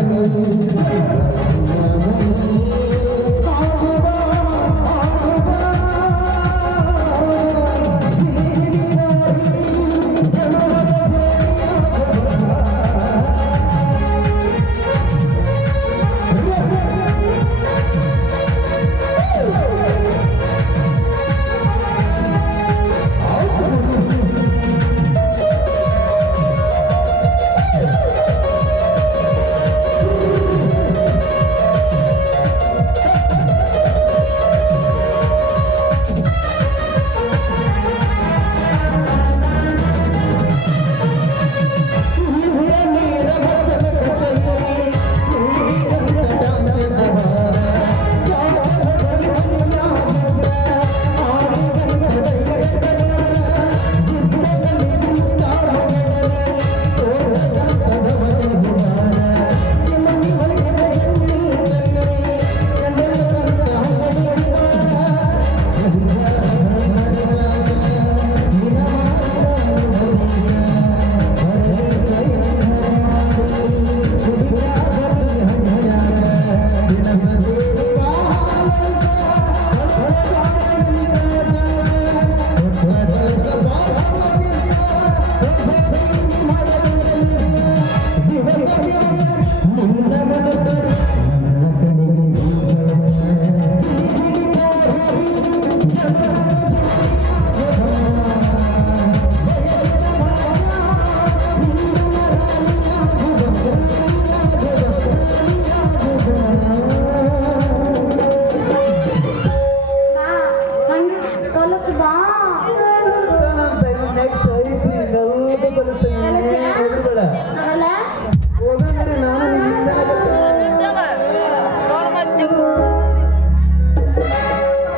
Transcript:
Thank Nasıl bağ?